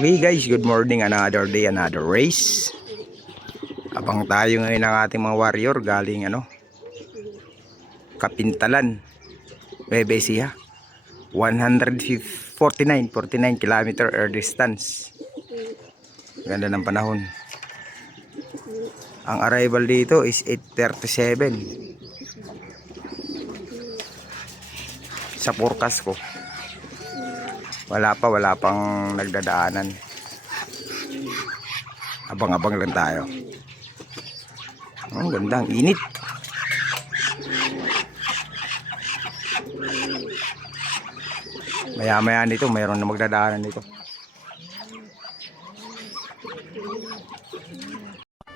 Okay guys, good morning, another day, another race. Abang tayo ngayon ng ating mga warrior galing Kapintalan, Nueva Ecija. 49 kilometer air distance. Ganda ng panahon. Ang arrival dito is 8:37 sa forecast ko. Wala pang nagdadaanan. Abang-abang lang tayo. Ang ganda, ang init. Maya-maya nito, mayroon na magdadaanan dito.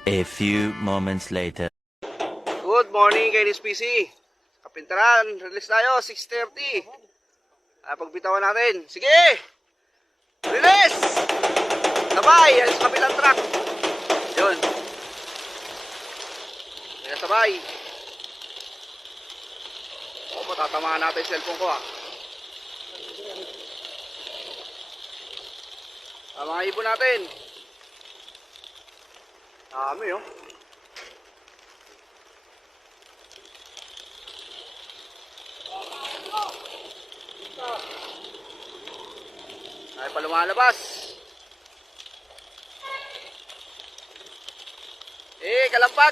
A few moments later. Good morning kay NSPC. Kapintaran, release tayo, 6:30. Pagbitawan natin. Sige! Release! Sabay, alis sa kabilang truck. Yun. Kaya sabay. Matatamaan natin yung cellphone ko mga ibon natin. Dami ay pa lumalabas.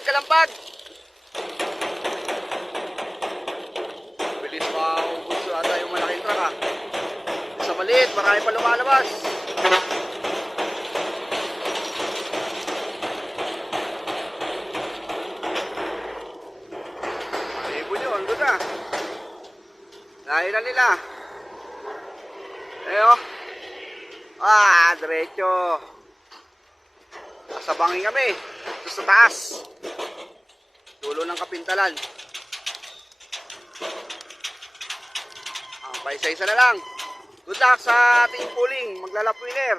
Kalampag. Bilis maubos ata yung malaking truck Sa maliit, marami pa lumalabas. Ibon yun, doon na. Nahiran nila. Diretso. Nasa bangin kami. Ito sa taas. Dulo ng Kapintalan. Paisa-isa na lang. Good luck sa ating pooling. Maglalap winner.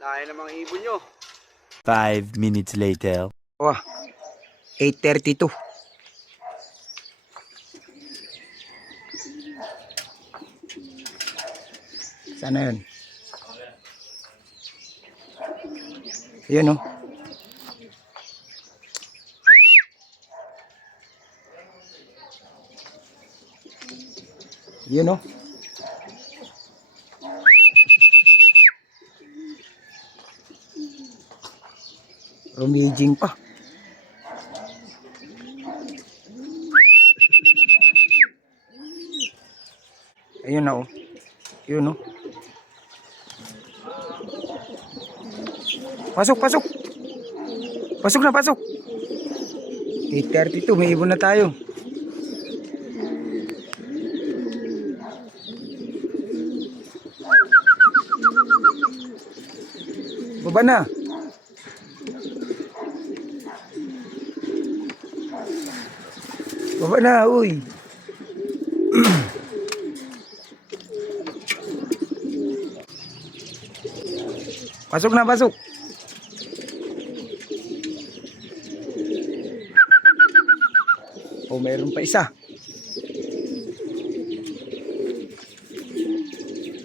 Lahat ng mga ibon nyo. 5 minutes later. 8:32. Sana yun? Yun Yun Rumijing pa. Ayun na Yun Pasok. Pasok na. 8:32, may ibon na tayo. Baba na. Uy. Pasok na. Mayroon pa isa.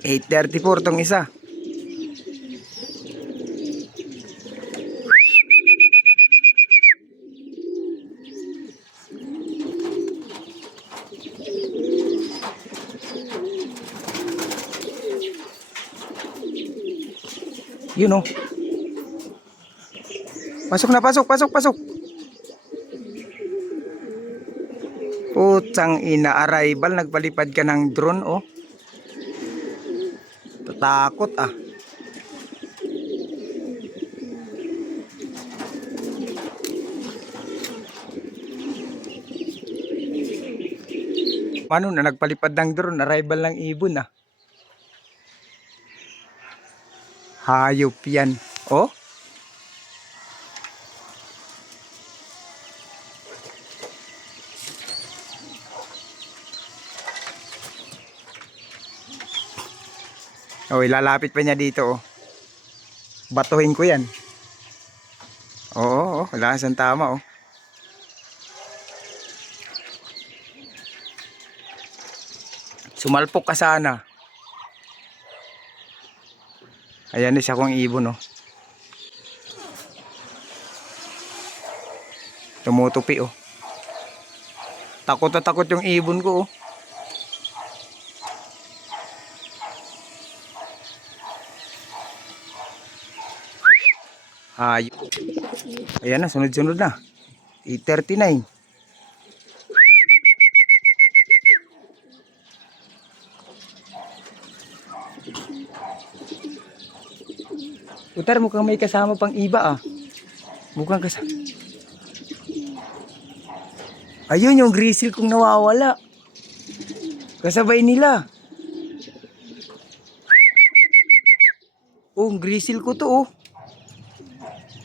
8:34 tong isa. Yun Pasok na. Putang ina, arrival, nagpalipad ka ng drone Tatakot Paano na nagpalipad ng drone, arrival ng ibon Hayop yan. Ilalapit pa niya dito Batuhin ko yan. Lakas ang tama Sumalpok ka sana. Ayan, isa kong ibon, oh. Tumutupi, oh. Takot na takot yung ibon ko, oh. Ayan na, sunod-sunod na. 8:39. Utar, mukhang may kasama pang iba, ah. Mukhang kasama. Ayun yung grizzle kong nawawala. Kasabay nila. Oh, grizzle ko to, oh.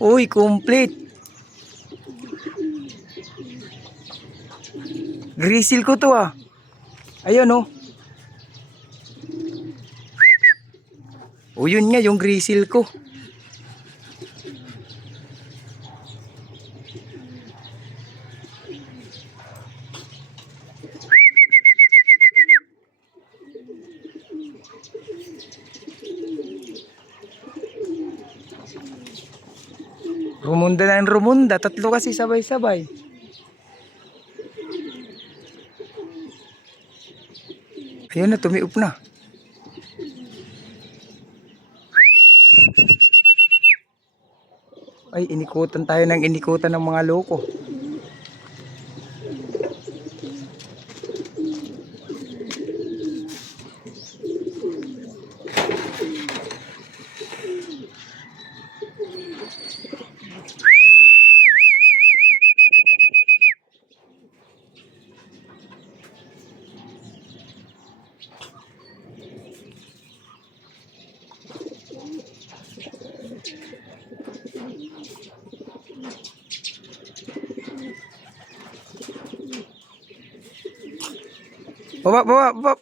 Uy, complete. Grizzle ko to, ah. Ayun, oh. Oh, yun nga yung grizzle ko. Rumunda na ng rumunda. Tatlo kasi sabay-sabay. Ayun na, tumiup na. Ay, inikutan tayo ng inikutan ng mga loko.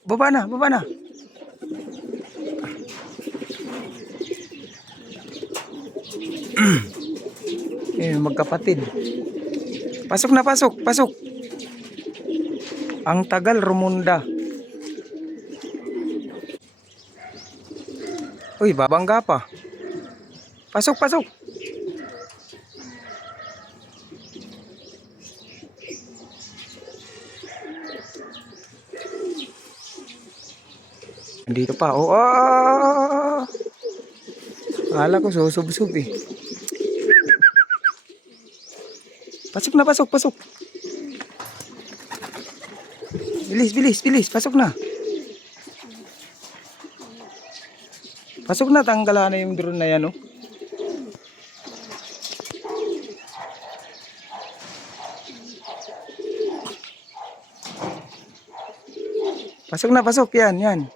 Baba na. Eh, magkapatid. Pasok. Ang tagal rumunda. Uy, babangga pa. Pasok. Andito pa. Oh, Akala ko susubsob, eh. Pasok. Bilis. Pasok na. Tanggalan na yung drone na yan, oh. Pasok. Yan.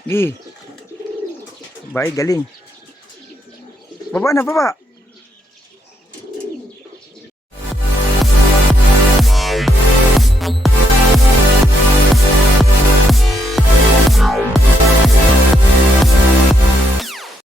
Gi. Bye, galing. Baba na.